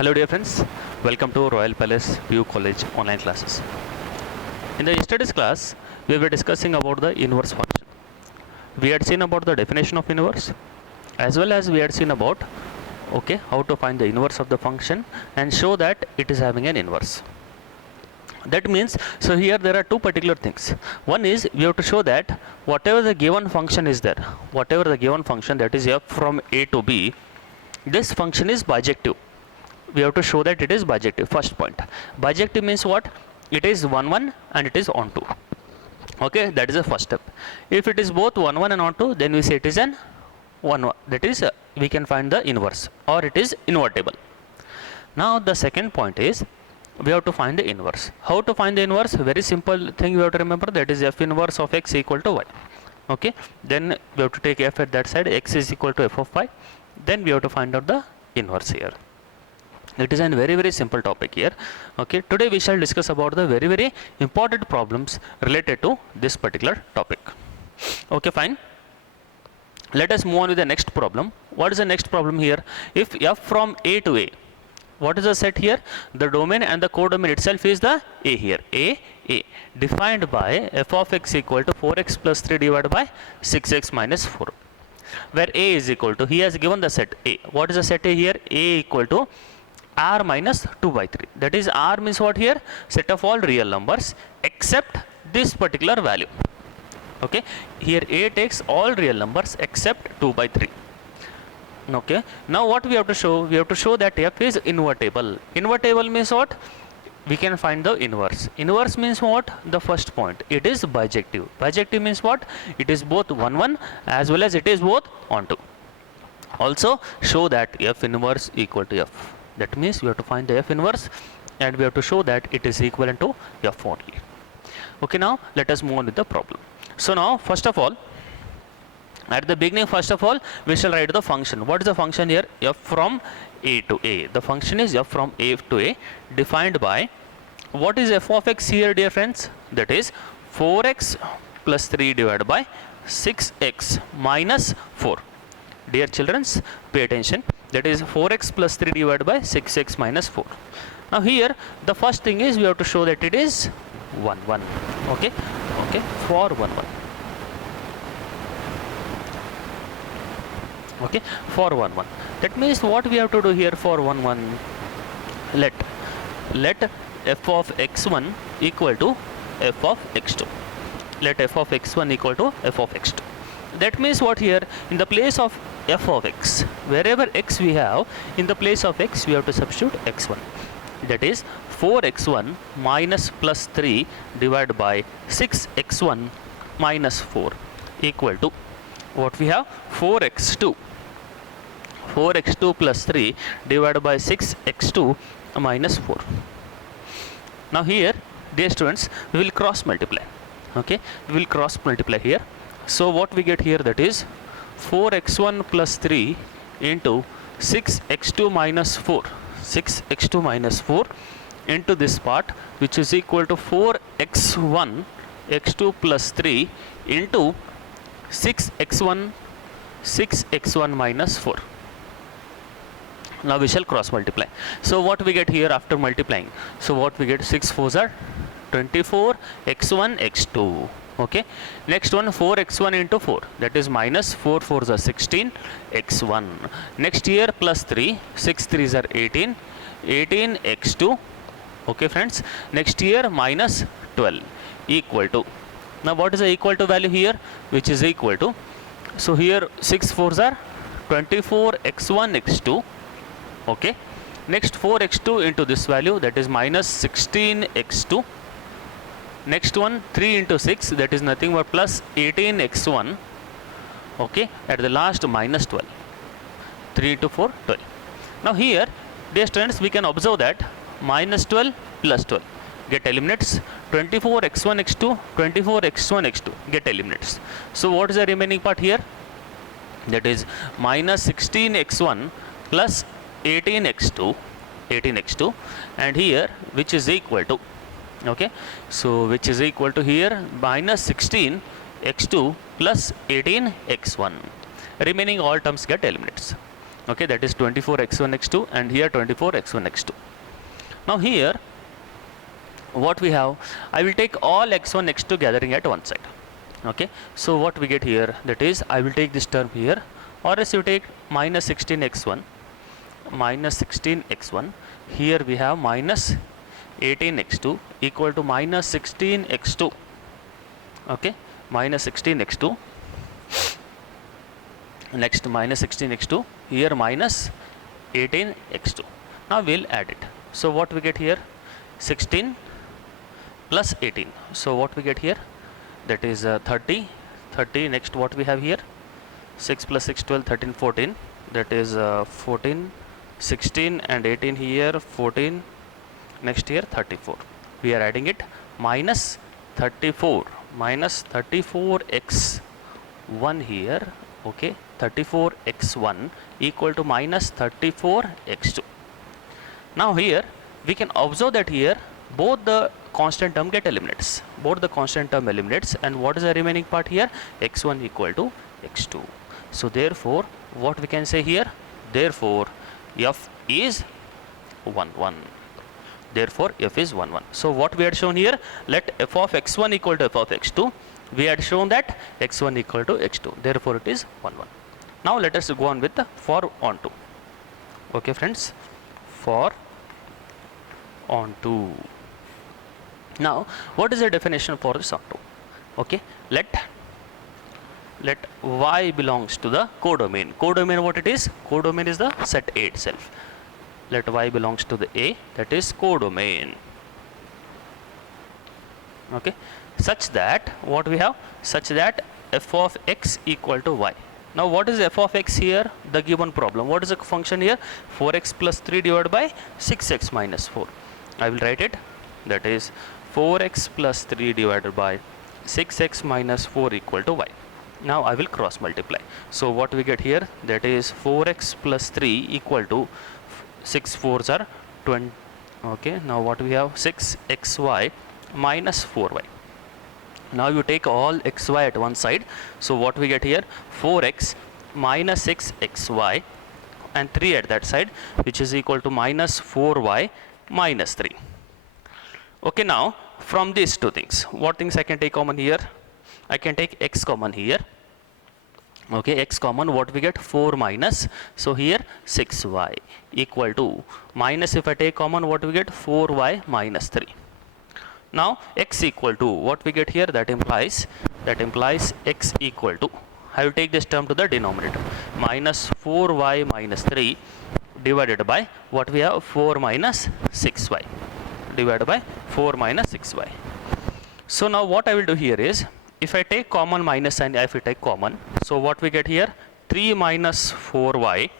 Hello dear friends, welcome to Royal Palace PU College online classes. In the yesterday's class, we were discussing about the inverse function. We had seen about the definition of inverse as well as we had seen about how to find the inverse of the function and show that it is having an inverse. That means, so here there are two particular things. One is we have to show that whatever the given function is there, whatever the given function that is f from a to b, this function is bijective. We have to show that it is bijective. First point, bijective means what? It is 1 1 and it is onto. Okay, that is the first step. If it is both 1 1 and onto, then we say it is an 1 1, that is we can find the inverse, or it is invertible. Now the second point is we have to find the inverse. How to find the inverse? Very simple thing we have to remember, that is f inverse of x equal to y. Okay, then we have to take f at that side, x is equal to f of y, then we have to find out the inverse here. It is a very simple topic here. Okay, today we shall discuss about the very important problems related to this particular topic. Okay, fine. Let us move on with the next problem. What is the next problem here? If f from a to a, what is the set here? The domain and the codomain itself is the a here. A defined by f of x equal to 4x plus 3 divided by 6x minus 4. Where a is equal to, he has given the set a. What is the set a here? A equal to r minus 2 by 3. That is, r means what here? Set of all real numbers except this particular value. Okay, here a takes all real numbers except 2 by 3. Okay, now what we have to show? We have to show that f is invertible. Invertible means what? We can find the inverse. Inverse means what? The first point, it is bijective. Bijective means what? It is both 1 1 as well as it is both onto. Also show that f inverse equal to f. That means we have to find the f inverse and we have to show that it is equivalent to f only. Okay, now let us move on with the problem. So now first of all, at the beginning, first of all, we shall write the function. What is the function here? F from a to a. The function is f from a to a, defined by, what is f of x here, dear friends? That is 4x plus 3 divided by 6x minus 4. Dear children, pay attention. That is 4x plus 3 divided by 6x minus 4. Now here the first thing is we have to show that it is 1 1. Okay, for 1 1. Okay, for 1 1. That means what we have to do here for 1 1? Let f of x1 equal to f of x2. Let f of x1 equal to f of x2. That means what here? In the place of f of x, wherever x we have, in the place of x we have to substitute x1. That is 4x1 minus plus 3 divided by 6x1 minus 4 equal to what we have? 4x2. 4x2 plus 3 divided by 6x2 minus 4. Now here, dear students, we will cross multiply. Okay, we will cross multiply here. So what we get here, that is 4x1 plus 3 into 6x2 minus 4. 6x2 minus 4 into this part, which is equal to 4x1 x2 plus 3 into 6x1 minus 4. Now we shall cross multiply. So what we get here after multiplying? So what we get? 6 4s are 24 x1 x2. Okay, next one 4x1 into 4, that is minus 4 4s are 16 x1. Next here plus 3, 6 3s are 18 x2. Okay friends, next here minus 12 equal to, now what is the equal to value here? Which is equal to, so here 6 4s are 24 x1 x2. Okay, next 4 x2 into this value, that is minus 16 x2. Next one 3 into 6, that is nothing but plus 18 x1. Okay, at the last minus 12. 3 into 4, 12. Now here, dear students, we can observe that minus 12 plus 12 get eliminates. 24 x1 x2, 24 x1 x2 get eliminates. So what is the remaining part here? That is minus 16 x1 plus 18 x2, and here which is equal to, okay, so which is equal to here minus 16 x2 plus 18 x1. Remaining all terms get eliminates. Okay, that is 24 x1 x2 and here 24 x1 x2. Now here what we have, I will take all x1 x2 gathering at one side. Okay, so what we get here, that is I will take this term here, or else you take minus 16 x1, here we have minus 18 x2 equal to minus 16 x2. Okay, minus 16 x2, next minus 16 x2, here minus 18 x2. Now we'll add it. So what we get here, 16 plus 18. So what we get here, that is 30. Next what we have here, 6 plus 6 12 13 14, that is 14, 16 and 18 here, 14, next here 34. We are adding it, minus 34 x1 here. Okay, 34 x1 equal to minus 34 x2. Now here we can observe that here both the constant term get eliminates. Both the constant term eliminates, and what is the remaining part here? X1 equal to x2. So therefore what we can say here? Therefore f is 1 1. Therefore f is 1 1. So what we had shown here, let f of x1 equal to f of x2. We had shown that x1 equal to x2. Therefore it is 1 1. Now let us go on with the for onto. Okay friends, for onto. Now what is the definition for this onto? Okay, let y belongs to the codomain. Codomain what it is? Codomain is the set A itself. Let y belongs to the A, that is codomain. Okay, such that what we have, such that f of x equal to y. Now what is f of x here? The given problem. What is the function here? 4x plus 3 divided by 6x minus 4. I will write it, that is 4x plus 3 divided by 6x minus 4 equal to y. Now I will cross multiply. So what we get here, that is 4x plus 3 equal to 6 4s are 20. Okay, now what we have, 6xy minus 4y. Now you take all xy at one side. So what we get here, 4x minus 6xy and 3 at that side, which is equal to minus 4y minus 3. Okay, now from these two things, what things I can take common here? I can take x common here. Okay, x common, what we get, 4 minus, so here 6y equal to, minus if I take common, what we get, 4y minus 3. Now x equal to, what we get here, that implies x equal to, I will take this term to the denominator, minus 4y minus 3 divided by what we have, 4 minus 6y divided by 4 minus 6y. So now what I will do here is, if I take common minus sign, if I take common, so what we get here, 3 minus 4y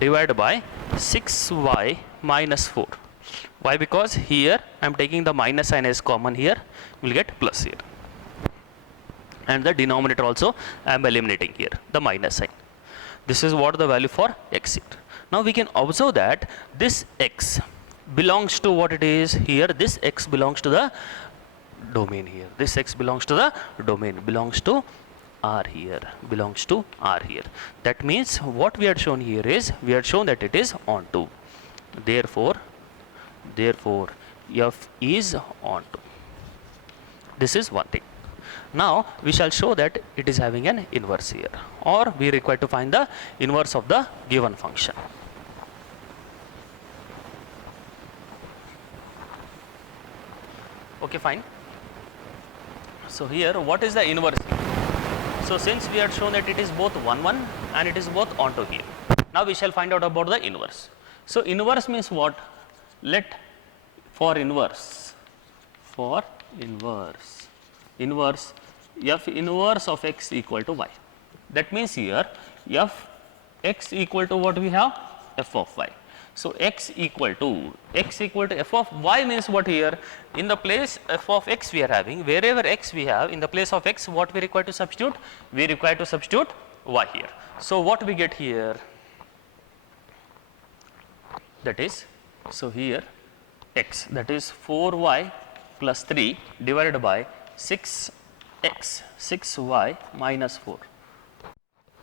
divided by 6y minus 4. Why? Because here I am taking the minus sign as common here, we will get plus here. And the denominator also I am eliminating here, the minus sign. This is what the value for x here. Now we can observe that this x belongs to what it is here, this x belongs to the domain here. This x belongs to the domain, belongs to R here, belongs to R here. That means what we had shown here is, we had shown that it is onto. Therefore f is onto. This is one thing. Now we shall show that it is having an inverse here, or we require to find the inverse of the given function. Okay, fine. So here what is the inverse? So since we had shown that it is both 1 1 and it is both onto here, now we shall find out about the inverse. So inverse means what? Let for inverse f inverse of x equal to y. That means here f x equal to what we have, f of y. So x equal to f of y means what here? In the place f of x we are having, wherever x we have, in the place of x what we require to substitute? We require to substitute y here. So what we get here? That is, so here x, that is 4y plus 3 divided by 6y minus 4.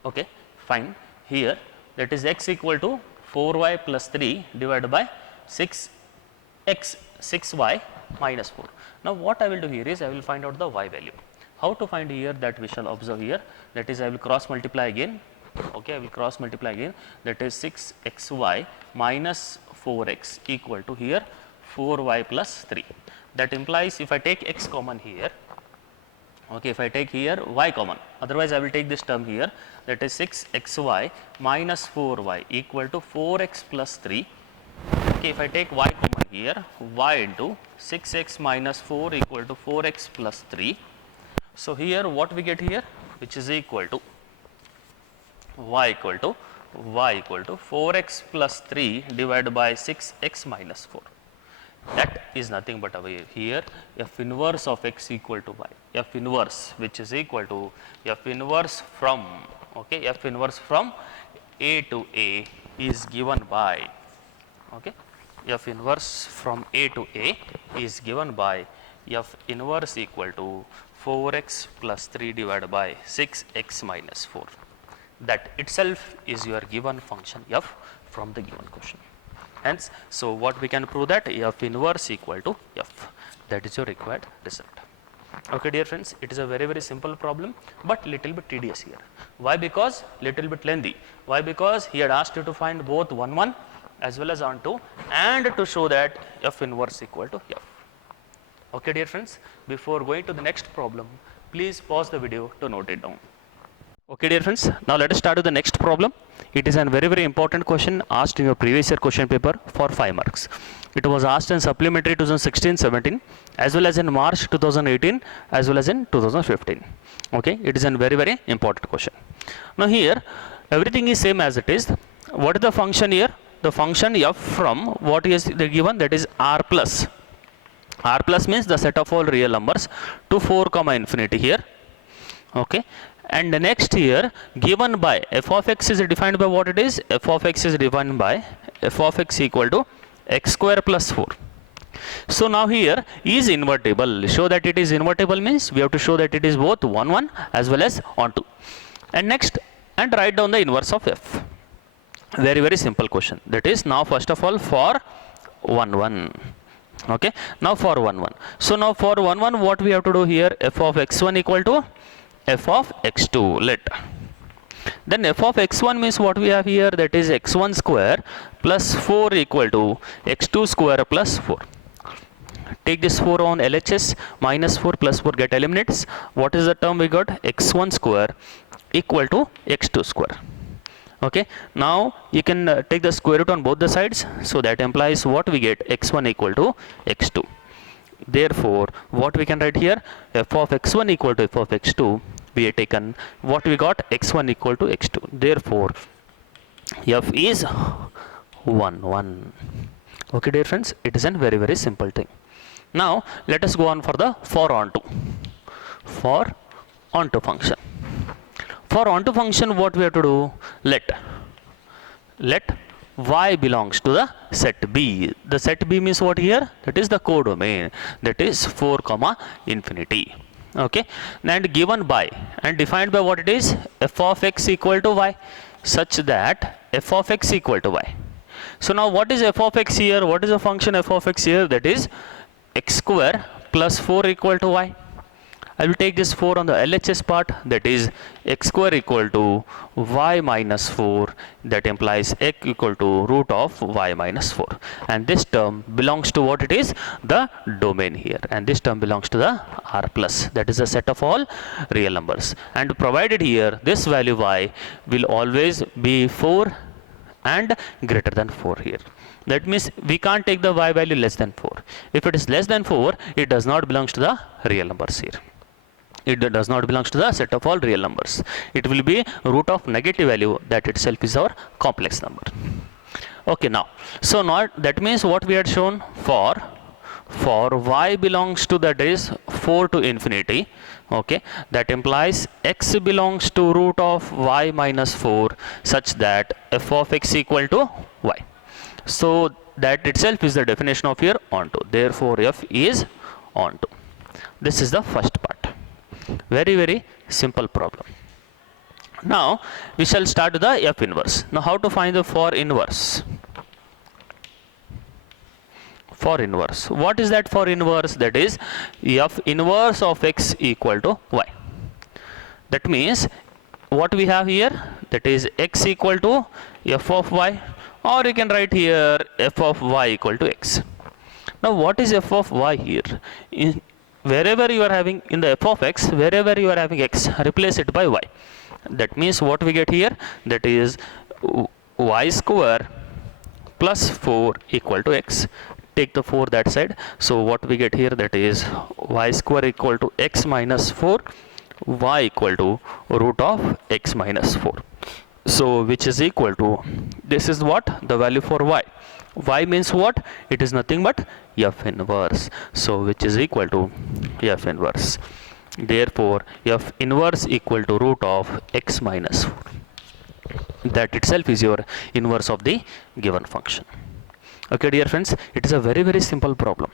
Okay, fine. Here that is x equal to 4y plus 3 divided by 6y minus 4. Now what I will do here is I will find out the y value. How to find here, that we shall observe here, that is I will cross multiply again. Okay, I will cross multiply again, that is 6xy minus 4x equal to here 4y plus 3. That implies if I take x common here, okay, if I take here y common, otherwise I will take this term here, that is 6xy minus 4y equal to 4x plus 3. Okay, if I take y common here, y into 6x minus 4 equal to 4x plus 3. So here what we get here, which is equal to y equal to 4x plus 3 divided by 6x minus 4. That is nothing but away here f inverse of x equal to y, f inverse which is equal to f inverse from, okay, f inverse from a to a is given by, okay, f inverse from a to a is given by f inverse equal to 4x plus 3 divided by 6x minus 4. That itself is your given function f from the given question. Hence, so what we can prove that f inverse equal to f, that is your required result. Okay dear friends, it is a very simple problem, but little bit tedious here. Why? Because little bit lengthy. Why? Because he had asked you to find both 1 1 as well as on 2 and to show that f inverse equal to f. Okay dear friends, before going to the next problem, please pause the video to note it down. Okay dear friends, now let us start with the next problem. It is a very important question asked in your previous year question paper for 5 marks. It was asked in supplementary 2016-17 as well as in March 2018 as well as in 2015. Okay, it is a very important question. Now here everything is same as it is. What is the function here? The function f from what is the given, that is r plus. R plus means the set of all real numbers to 4 comma infinity here. Okay, and the next here given by f of x is defined by what it is, f of x is defined by f of x equal to x square plus 4. So now here is invertible. Show that it is invertible means we have to show that it is both 1 1 as well as on 2. And next, and write down the inverse of f. Very simple question. That is, now first of all for 1 1. Okay, now for 1 1. So now for 1 1 what we have to do here, f of x1 equal to f of x2. Let then f of x1 means what we have here, that is x1 square plus 4 equal to x2 square plus 4. Take this 4 on LHS, minus 4 plus 4 get eliminates. What is the term we got? x1 square equal to x2 square. Okay, now you can take the square root on both the sides, so that implies what we get, x1 equal to x2. Therefore what we can write here, f of x1 equal to f of x2, we have taken what we got, x1 equal to x2. Therefore f is 1 1. Okay dear friends, it is a very simple thing. Now let us go on for the for onto function. For onto function what we have to do, let y belongs to the set B. The set B means what here? That is the codomain, that is 4 comma infinity. Okay, and given by and defined by what it is, f of x equal to y, such that f of x equal to y. So now what is f of x here? What is the function f of x here? That is x square plus 4 equal to y. I will take this 4 on the LHS part, that is x square equal to y minus 4, that implies x equal to root of y minus 4, and this term belongs to what it is, the domain here, and this term belongs to the r plus, that is the set of all real numbers, and provided here this value y will always be 4 and greater than 4 here. That means we can't take the y value less than 4. If it is less than 4, it does not belong to the real numbers here. It does not belong to the set of all real numbers. It will be root of negative value, that itself is our complex number. Okay, now so now that means what we had shown, for y belongs to, that is 4 to infinity. Okay, that implies x belongs to root of y minus 4, such that f of x equal to y. So that itself is the definition of here onto. Therefore f is onto. This is the first part. Very simple problem. Now we shall start the f inverse. Now how to find the for inverse? For inverse, what is that for inverse? That is f inverse of x equal to y. That means what we have here, that is x equal to f of y, or you can write here f of y equal to x. Now what is f of y here? Wherever you are having in the f of x, wherever you are having x, replace it by y. That means what we get here, that is y square plus 4 equal to x. Take the 4 that side. So what we get here, that is y square equal to x minus 4, y equal to root of x minus 4. So which is equal to, this is what the value for y. Y means what? It is nothing but f inverse. So which is equal to f inverse. Therefore f inverse equal to root of x minus 4. That itself is your inverse of the given function. Okay dear friends, it is a very simple problem.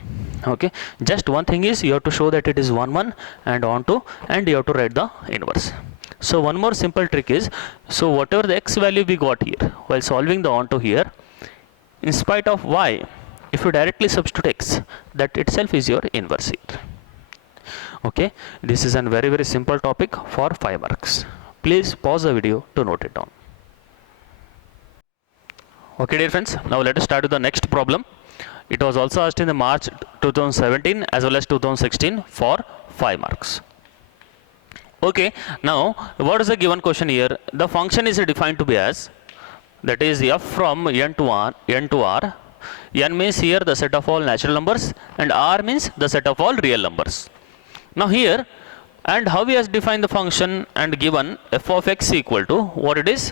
Okay, just one thing is you have to show that it is 1 1 and onto, and you have to write the inverse. So one more simple trick is, so whatever the x value we got here while solving the onto here, in spite of y, if you directly substitute x, that itself is your inverse here. Okay, this is a very simple topic for 5 marks. Please pause the video to note it down. Okay dear friends, now let us start with the next problem. It was also asked in the March 2017 as well as 2016 for 5 marks. Okay, now what is the given question here? The function is defined to be as, that is f from n to r. N means here the set of all natural numbers, and r means the set of all real numbers. Now here, and how we has defined the function and given f of x equal to what it is,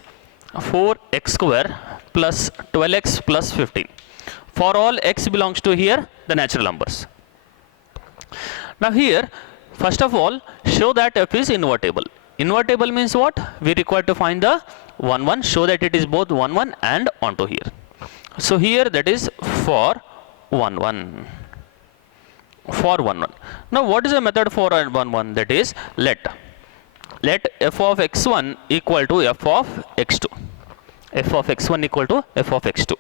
4x square plus 12x plus 15. For all x belongs to here the natural numbers. Now here, first of all, show that f is invertible. Invertible means what? We require to find the 1 1, show that it is both 1 1 and onto here. So here that is for 1 1. For 1 1. Now what is the method for 1 1? That is let f of x1 equal to f of x2. F of x1 equal to f of x2.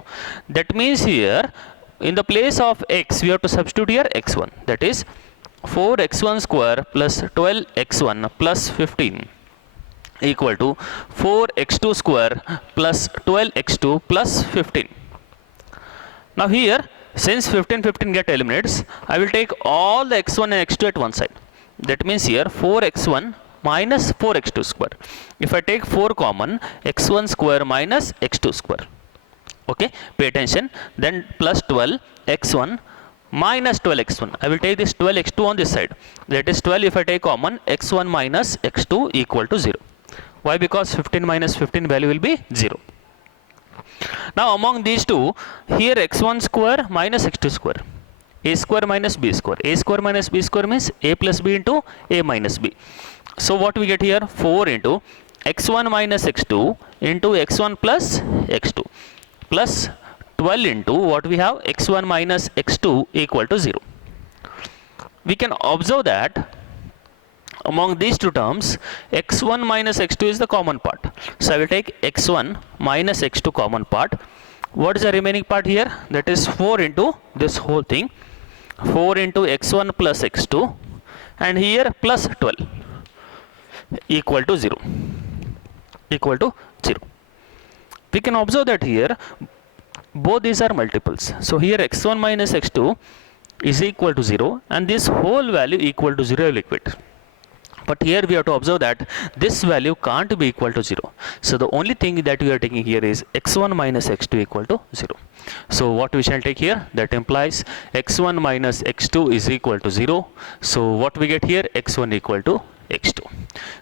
That means here in the place of x we have to substitute here x1. That is 4x1 square plus 12x1 plus 15 equal to 4x2 square plus 12x2 plus 15. Now here, since 15 get eliminates, I will take all the x1 and x2 at one side. That means here 4x1 minus 4x2 square. If I take 4 common, x1 square minus x2 square. Okay, pay attention. Then plus 12 x1 minus 12x1. I will take this 12x2 on this side. That is 12 if I take common, x1 minus x2 equal to 0. Why? Because 15 minus 15 value will be 0. Now among these two, here x1 square minus x2 square. A square minus b square. A square minus b square means a plus b into a minus b. So what we get here? 4 into x1 minus x2 into x1 plus x2 plus 12 into what we have, x1 minus x2 equal to 0. We can observe that among these two terms, x1 minus x2 is the common part. So I will take x1 minus x2 common part. What is the remaining part here? That is 4 into this whole thing. 4 into x1 plus x2 and here plus 12 equal to 0. Equal to 0. We can observe that here both these are multiples. So here x1 minus x2 is equal to 0 and this whole value equal to 0 liquid. But here we have to observe that this value can't be equal to 0. So the only thing that we are taking here is x1 minus x2 equal to 0. So what we shall take here? That implies x1 minus x2 is equal to 0. So what we get here? x1 equal to x2.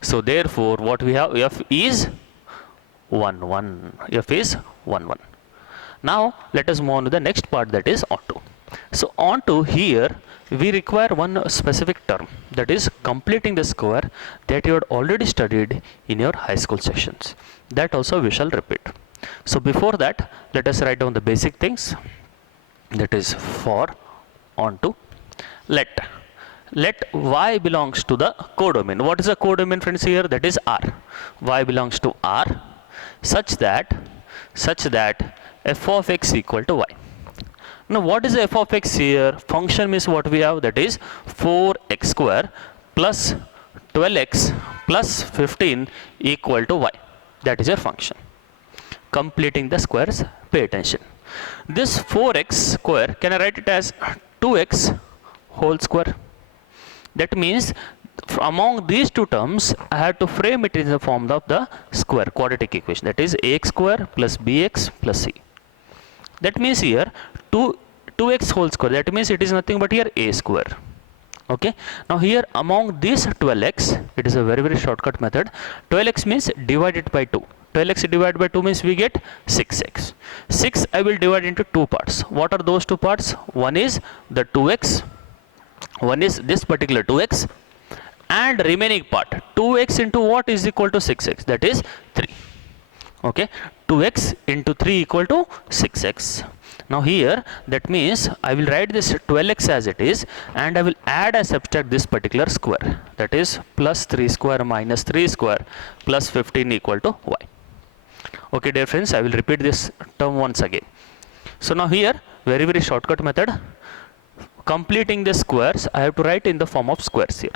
So therefore what we have, f is 1 1. F is 1 1. Now let us move on to the next part, that is onto. So onto here we require one specific term, that is completing the square, that you had already studied in your high school sessions. That also we shall repeat. So before that, let us write down the basic things. That is for onto let let y belongs to the codomain. What is the codomain, friends, here? That is R. Y belongs to R such that f of x equal to y. Now what is f of x here? Function means what we have, that is 4x square plus 12x plus 15 equal to y. That is your function. Completing the squares, pay attention. This 4x square, can I write it as 2x whole square? That means among these two terms, I have to frame it in the form of the square quadratic equation, that is ax square plus bx plus c. That means here 2x whole square, that means it is nothing but here a square. Okay, now here among these 12x, it is a very shortcut method. 12x means divided by 2. 12x divided by 2 means we get 6x. 6 I will divide into two parts. What are those two parts? One is the 2x, one is this particular 2x, and remaining part 2x into what is equal to 6x, that is 3. Okay, 2x into 3 equal to 6x. Now here that means I will write this 12x as it is, and I will add and subtract this particular square, that is plus 3 square minus 3 square plus 15 equal to y. Okay dear friends, I will repeat this term once again. So now here very shortcut method. Completing the squares, I have to write in the form of squares here.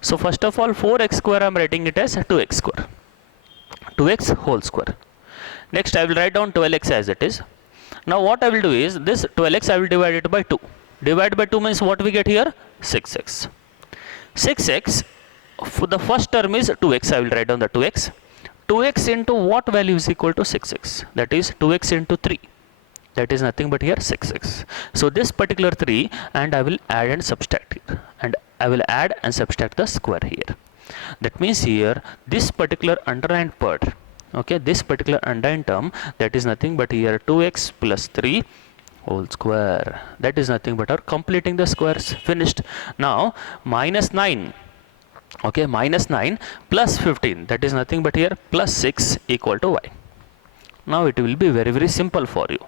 So first of all 4x square I am writing it as 2x square, 2x whole square. Next I will write down 12x as it is. Now what I will do is this 12x I will divide it by 2. Divide by 2 means what we get here? 6x. 6x, for the first term is 2x, I will write down the 2x. 2x into what value is equal to 6x? That is 2x into 3. That is nothing but here 6x. So this particular 3, and I will add and subtract here. And I will add and subtract the square here. That means here this particular underlined part, okay, this particular underlined term, that is nothing but here 2x plus 3 whole square. That is nothing but our completing the squares, finished. Now minus 9, okay, minus 9 plus 15, that is nothing but here plus 6 equal to y. Now it will be very simple for you.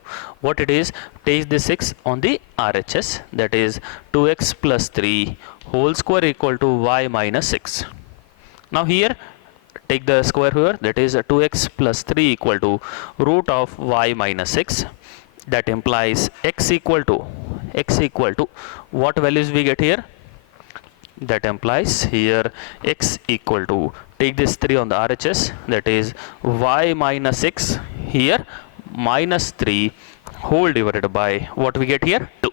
What it is, take the 6 on the RHS, that is 2x plus 3 whole square equal to y minus 6. Now here take the square here, that is 2x plus 3 equal to root of y minus 6. That implies x equal to what values we get here? That implies here x equal to, take this 3 on the RHS, that is y minus 6 here minus 3 whole divided by what we get here? 2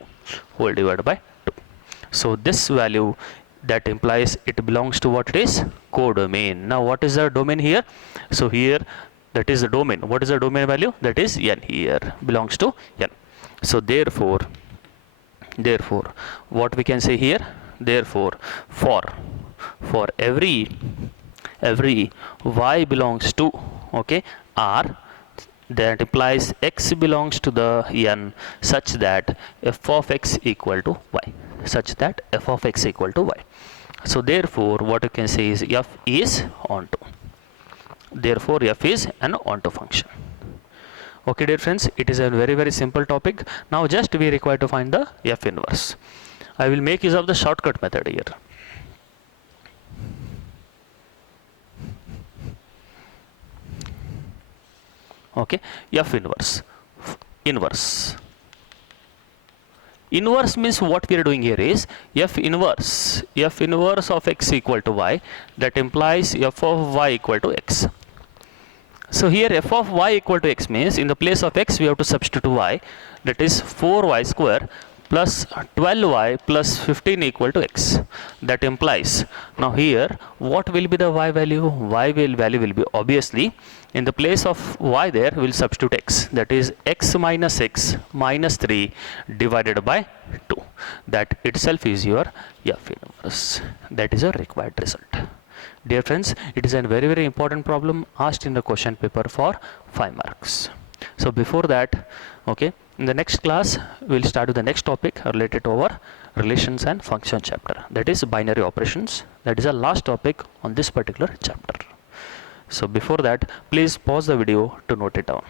whole divided by 2. So this value, that implies it belongs to what it is? Codomain. Now what is the domain here? So here that is the domain. What is the domain value? That is n, here belongs to n. So therefore what we can say here? Therefore for every y belongs to, okay, R, that implies x belongs to the n such that f of x equal to y, such that f of x equal to y. So therefore what you can say is f is onto. Therefore f is an onto function. Okay dear friends, it is a very simple topic. Now just we require to find the f inverse. I will make use of the shortcut method here. Okay, f inverse. Inverse means what we are doing here is f inverse of x equal to y, that implies f of y equal to x. So here f of y equal to x means in the place of x we have to substitute y, that is 4y square plus 12y plus 15 equal to x. That implies, now here what will be the y value? Value will be obviously in the place of y there we will substitute x, that is x minus 6 minus 3 divided by 2. That itself is your f inverse. That is your required result. Dear friends, it is a very important problem asked in the question paper for 5 marks. So before that, okay, in the next class we will start with the next topic related to our relations and function chapter, that is binary operations. That is the last topic on this particular chapter. So before that, please pause the video to note it down.